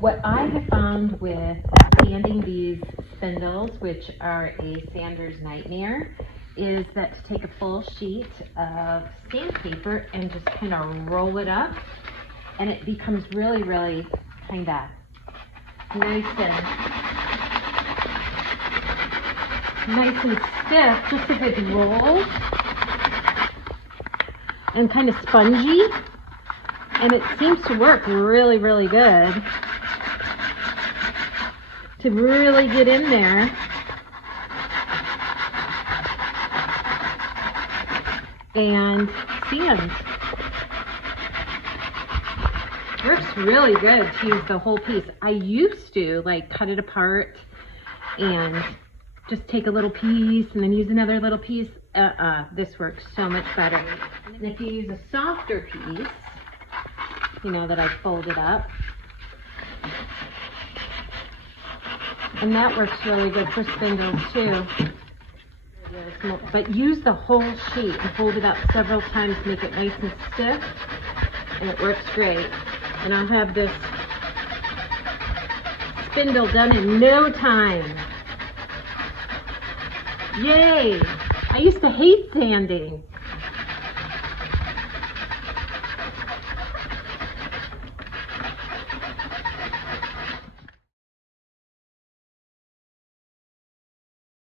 What I have found with sanding these spindles, which are a sander's nightmare, is that to take a full sheet of sandpaper and just kind of roll it up, and it becomes really, really kind of nice and stiff, just a good roll, and kind of spongy, and it seems to work really, really good to really get in there and sand. Works really good to use the whole piece. I used to like cut it apart and just take a little piece and then use another little piece. This works so much better. And if you use a softer piece, you know, that I folded up, and that works really good for spindles too. But use the whole sheet and hold it up several times, make it nice and stiff, and it works great. And I'll have this spindle done in no time. Yay! I used to hate sanding.